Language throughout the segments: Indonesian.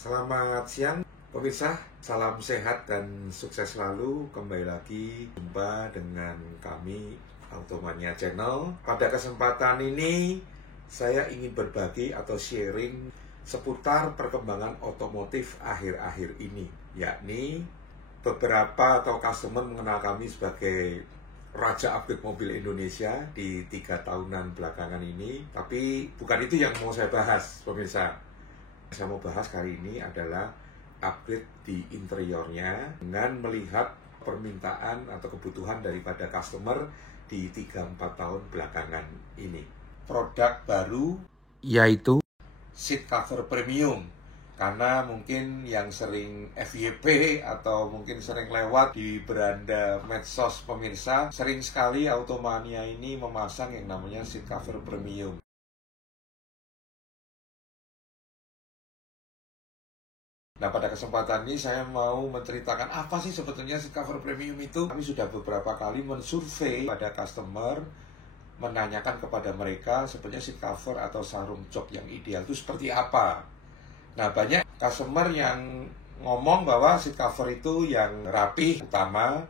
Selamat siang pemirsa, salam sehat dan sukses selalu. Kembali lagi jumpa dengan kami Automania Channel. Pada kesempatan ini saya ingin berbagi atau sharing seputar perkembangan otomotif akhir-akhir ini, yakni beberapa atau customer mengenal kami sebagai Raja Upgrade Mobil Indonesia di 3 tahunan belakangan ini. Tapi bukan itu yang mau saya bahas pemirsa. Saya mau bahas kali ini adalah upgrade di interiornya dengan melihat permintaan atau kebutuhan daripada customer di 3-4 tahun belakangan ini. Produk baru yaitu seat cover premium. Karena mungkin yang sering FYP atau mungkin sering lewat di beranda medsos pemirsa, sering sekali Automania ini memasang yang namanya seat cover premium. Nah, pada kesempatan ini saya mau menceritakan apa sih sebetulnya seat cover premium itu. Kami sudah beberapa kali mensurvei pada customer, menanyakan kepada mereka sebenarnya seat cover atau sarung jok yang ideal itu seperti apa. Nah, banyak customer yang ngomong bahwa seat cover itu yang rapi utama,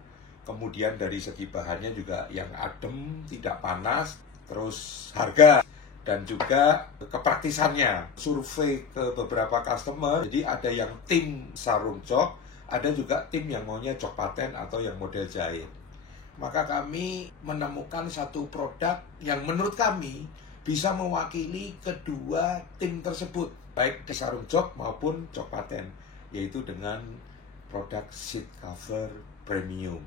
kemudian dari segi bahannya juga yang adem, tidak panas, terus harga dan juga kepraktisannya. Survei ke beberapa customer, jadi ada yang tim sarung jok, ada juga tim yang maunya jok paten atau yang model jahit. Maka kami menemukan satu produk yang menurut kami bisa mewakili kedua tim tersebut, baik di sarung jok maupun jok paten, yaitu dengan produk seat cover premium.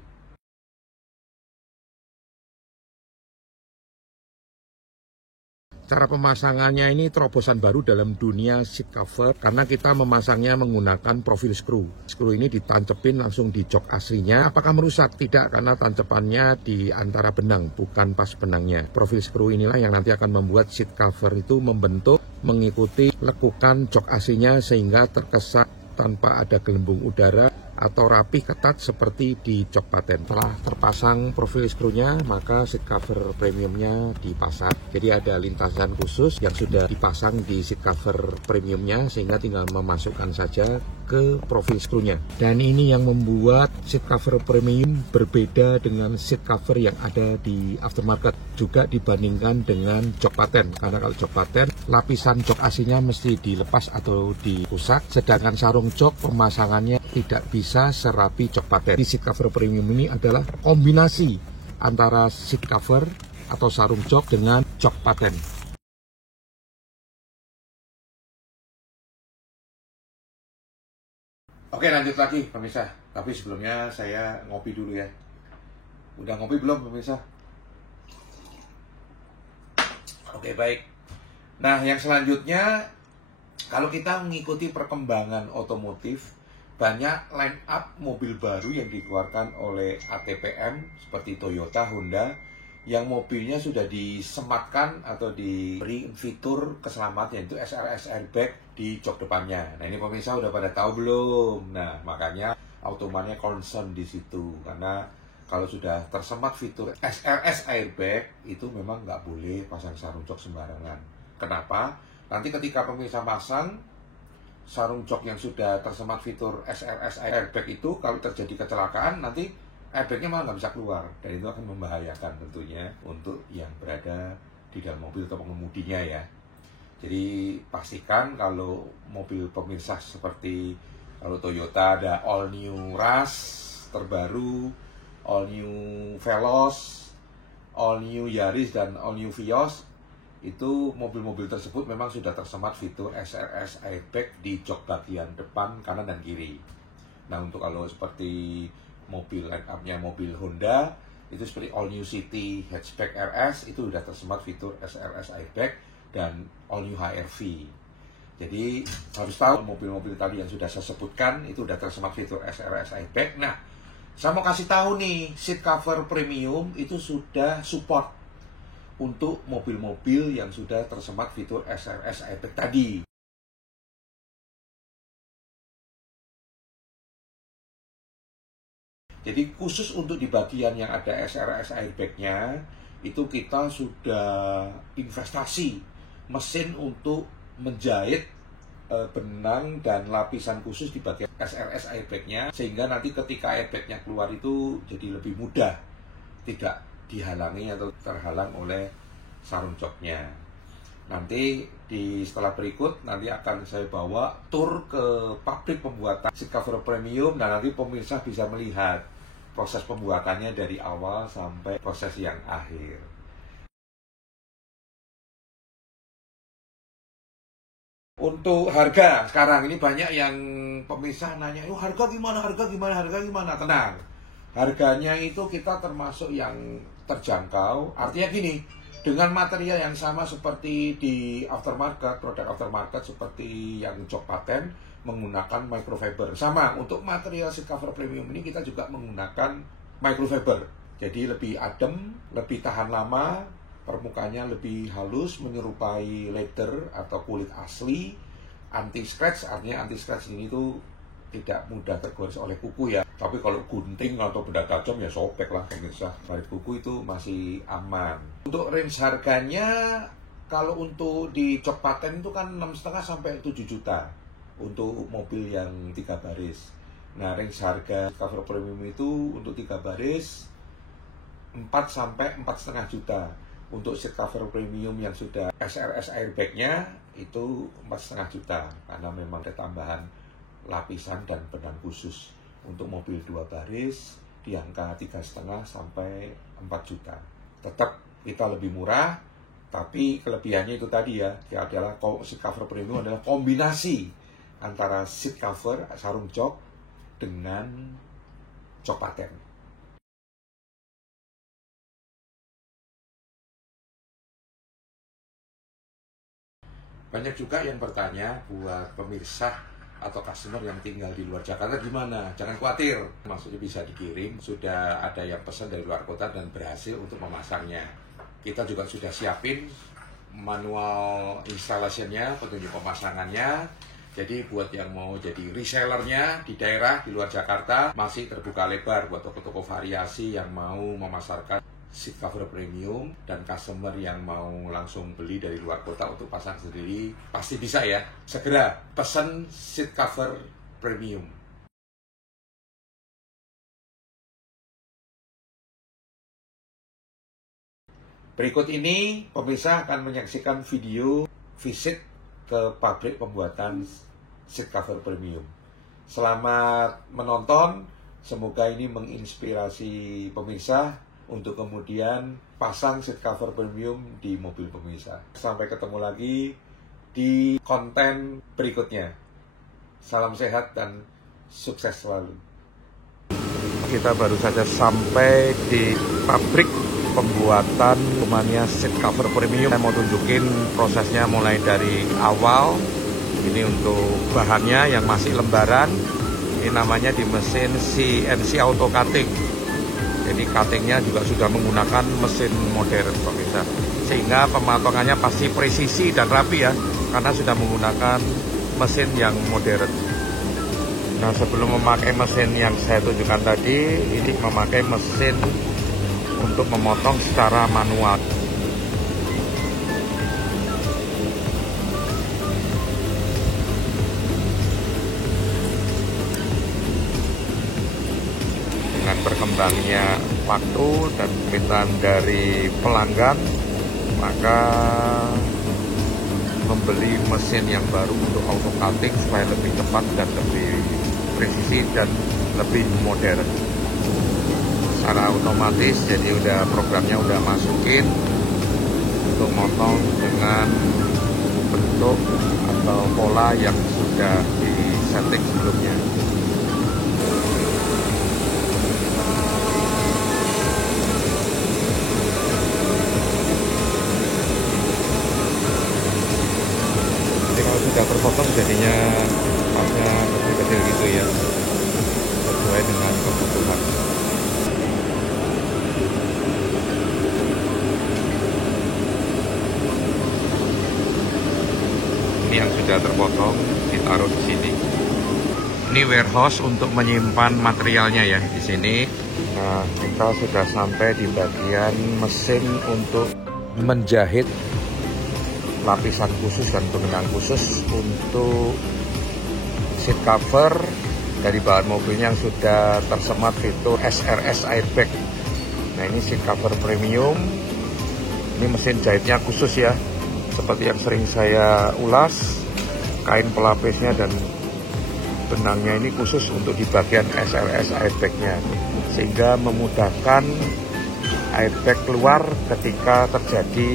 Cara pemasangannya ini terobosan baru dalam dunia seat cover karena kita memasangnya menggunakan profil screw. Screw ini ditancepin langsung di jok aslinya. Apakah merusak? Tidak, karena tancepannya di antara benang, bukan pas benangnya. Profil screw inilah yang nanti akan membuat seat cover itu membentuk mengikuti lekukan jok aslinya sehingga terkesan tanpa ada gelembung udara atau rapi ketat seperti di jok paten. Setelah terpasang profil screw-nya, maka seat cover premiumnya dipasang. Jadi ada lintasan khusus yang sudah dipasang di seat cover premiumnya sehingga tinggal memasukkan saja ke profil screw-nya. Dan ini yang membuat seat cover premium berbeda dengan seat cover yang ada di aftermarket juga dibandingkan dengan jok paten. Karena kalau jok paten, lapisan jok aslinya mesti dilepas atau dirusak, sedangkan sarung jok pemasangannya tidak bisa serapi jok paten. Di seat cover premium ini adalah kombinasi antara seat cover atau sarung jok dengan jok paten. Oke, lanjut lagi pemirsa. Tapi sebelumnya saya ngopi dulu ya. Udah ngopi belum pemirsa? Oke, baik. Nah, yang selanjutnya, kalau kita mengikuti perkembangan otomotif, banyak line up mobil baru yang dikeluarkan oleh ATPM seperti Toyota, Honda, yang mobilnya sudah disematkan atau diberi fitur keselamatan yaitu SRS airbag di jok depannya. Nah, ini pemirsa udah pada tahu belum? Nah, makanya Automania concern di situ karena kalau sudah tersemat fitur SRS airbag itu memang nggak boleh pasang sarung jok sembarangan. Kenapa? Nanti ketika pemirsa pasang sarung jok yang sudah tersemat fitur SRS airbag itu, kalau terjadi kecelakaan nanti airbagnya malah nggak bisa keluar, dan itu akan membahayakan tentunya untuk yang berada di dalam mobil atau pengemudinya ya. Jadi pastikan kalau mobil pemirsa seperti kalau Toyota ada all new Rush terbaru, all new Veloz, all new Yaris dan all new Vios, itu mobil-mobil tersebut memang sudah tersemat fitur SRS airbag di jok bagian depan, kanan, dan kiri. Nah, untuk kalau seperti mobil line up-nya mobil Honda, itu seperti all new City hatchback RS, itu sudah tersemat fitur SRS airbag dan all new HR-V. Jadi harus tahu mobil-mobil tadi yang sudah saya sebutkan itu sudah tersemat fitur SRS airbag. Nah, saya mau kasih tahu nih, seat cover premium itu sudah support untuk mobil-mobil yang sudah tersemat fitur SRS airbag tadi. Jadi khusus untuk di bagian yang ada SRS airbag-nya, itu kita sudah investasi mesin untuk menjahit benang dan lapisan khusus di bagian SRS airbag-nya, sehingga nanti ketika airbag-nya keluar itu jadi lebih mudah, tidak dihalangi atau terhalang oleh sarung joknya. Nanti setelah berikut nanti akan saya bawa tur ke pabrik pembuatan seat cover premium, dan nanti pemirsa bisa melihat proses pembuatannya dari awal sampai proses yang akhir. Untuk harga, sekarang ini banyak yang pemirsa nanya, harga gimana, harga gimana, harga gimana? Tenang, harganya itu kita termasuk yang terjangkau. Artinya gini, dengan material yang sama seperti di aftermarket, produk aftermarket seperti yang jok paten menggunakan microfiber. Sama, untuk material seat cover premium ini kita juga menggunakan microfiber. Jadi lebih adem, lebih tahan lama, permukaannya lebih halus, menyerupai leather atau kulit asli, anti scratch. Artinya anti scratch ini tuh tidak mudah tergores oleh kuku ya. Tapi kalau gunting atau benda tajam ya sobek lah pemirsa. Barit kuku itu masih aman. Untuk range harganya, kalau untuk di jok paten itu kan 6,5 sampai 7 juta untuk mobil yang 3 baris. Nah, range harga cover premium itu untuk 3 baris 4 sampai 4,5 juta. Untuk seat cover premium yang sudah SRS airbag-nya itu 4,5 juta, karena memang ada tambahan lapisan dan benang khusus. Untuk mobil 2 baris di angka 3,5 sampai 4 juta. Tetap kita lebih murah, tapi kelebihannya itu tadi ya, adalah seat cover premium adalah kombinasi antara seat cover sarung jok dengan jok paten. Banyak juga yang bertanya buat pemirsa atau customer yang tinggal di luar Jakarta gimana? Jangan khawatir, maksudnya bisa dikirim. Sudah ada yang pesan dari luar kota dan berhasil untuk memasangnya. Kita juga sudah siapin manual installation-nya, petunjuk pemasangannya. Jadi buat yang mau jadi resellernya di daerah di luar Jakarta, masih terbuka lebar buat toko-toko variasi yang mau memasarkan seat cover premium, dan customer yang mau langsung beli dari luar kota untuk pasang sendiri pasti bisa ya. Segera pesan seat cover premium. Berikut ini pemirsa akan menyaksikan video visit ke pabrik pembuatan seat cover premium. Selamat menonton, semoga ini menginspirasi pemirsa untuk kemudian pasang seat cover premium di mobil pemirsa. Sampai ketemu lagi di konten berikutnya. Salam sehat dan sukses selalu. Kita baru saja sampai di pabrik pembuatan rumahnya seat cover premium. Saya mau tunjukin prosesnya mulai dari awal. Ini untuk bahannya yang masih lembaran. Ini namanya di mesin CNC auto cutting. Jadi cuttingnya juga sudah menggunakan mesin modern pemirsa, sehingga pematongannya pasti presisi dan rapi ya, karena sudah menggunakan mesin yang modern. Nah, sebelum memakai mesin yang saya tunjukkan tadi, ini memakai mesin untuk memotong secara manual. Dengan berkembangnya waktu dan permintaan dari pelanggan, maka membeli mesin yang baru untuk auto cutting supaya lebih cepat dan lebih presisi dan lebih modern. Secara otomatis, jadi programnya udah masukin untuk motong dengan bentuk atau pola yang sudah disetting sebelumnya. Sudah terpotong jadinya partnya kecil-kecil gitu ya, sesuai dengan kebutuhan. Ini yang sudah terpotong ditaruh di sini. Ini warehouse untuk menyimpan materialnya ya di sini. Nah, kita sudah sampai di bagian mesin untuk menjahit lapisan khusus dan benang khusus untuk seat cover dari bahan mobilnya yang sudah tersemat fitur SRS airbag. Nah, ini seat cover premium. Ini mesin jahitnya khusus ya, seperti yang sering saya ulas. Kain pelapisnya dan benangnya ini khusus untuk di bagian SRS airbagnya, sehingga memudahkan airbag keluar ketika terjadi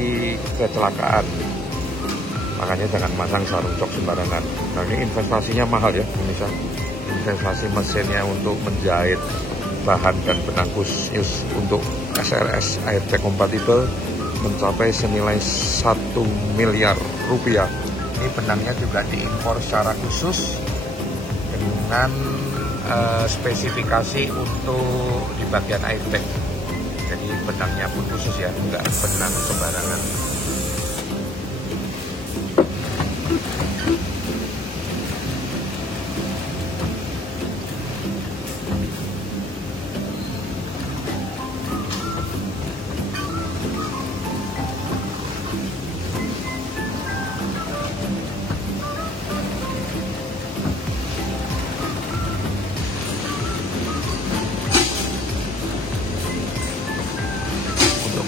kecelakaan. Makanya jangan masang sarung cok sembarangan. Nah, ini investasinya mahal ya, pemirsa. Investasi mesinnya untuk menjahit bahan dan benang khusus untuk SRS airbag kompatibel mencapai senilai 1 miliar rupiah. Ini benangnya juga diimpor secara khusus dengan spesifikasi untuk di bagian airbag. Jadi benangnya pun khusus ya, enggak benang sembarangan.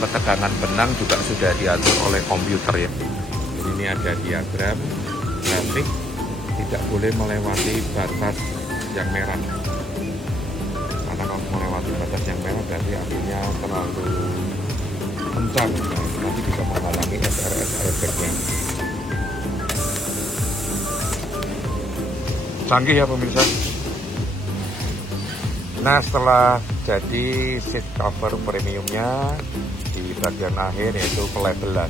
Ketegangan benang juga sudah diatur oleh komputer ya. Jadi ini ada diagram grafik, tidak boleh melewati batas yang merah. Karena kalau melewati batas yang merah berarti artinya terlalu kencang, nanti bisa menghalangi SRS airbagnya. Canggih ya pemirsa. Nah, setelah jadi seat cover premiumnya, di bagian akhir yaitu pelabelan,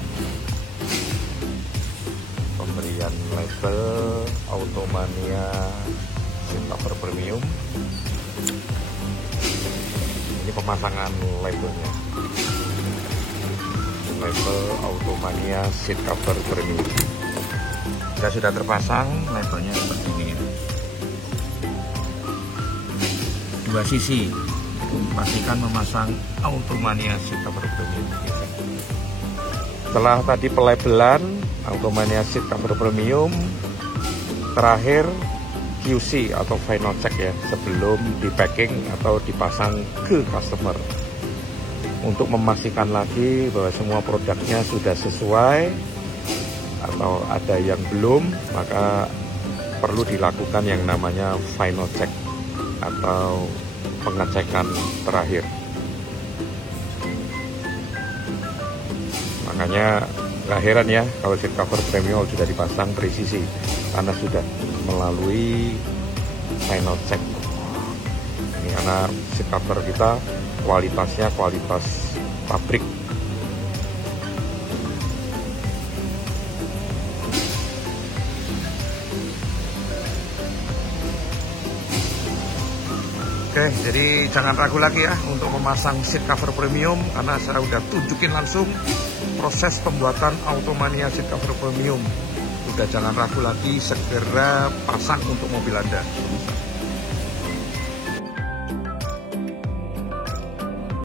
pemberian label Automania seat cover premium. Ini pemasangan labelnya, label Automania seat cover premium. Sudah terpasang labelnya seperti ini, dua sisi. Pastikan memasang Automania seat cover premium. Setelah tadi pelabelan Automania seat cover premium, terakhir QC atau final check ya, sebelum di packing atau dipasang ke customer, untuk memastikan lagi bahwa semua produknya sudah sesuai atau ada yang belum, maka perlu dilakukan yang namanya final check atau pengecekan terakhir. Makanya gak heran ya kalau seat cover premium sudah dipasang presisi, karena sudah melalui final check. Ini karena seat cover kita kualitasnya kualitas pabrik. Oke, jadi jangan ragu lagi ya untuk memasang seat cover premium, karena saya udah tunjukin langsung proses pembuatan Automania seat cover premium. Udah jangan ragu lagi, segera pasang untuk mobil Anda.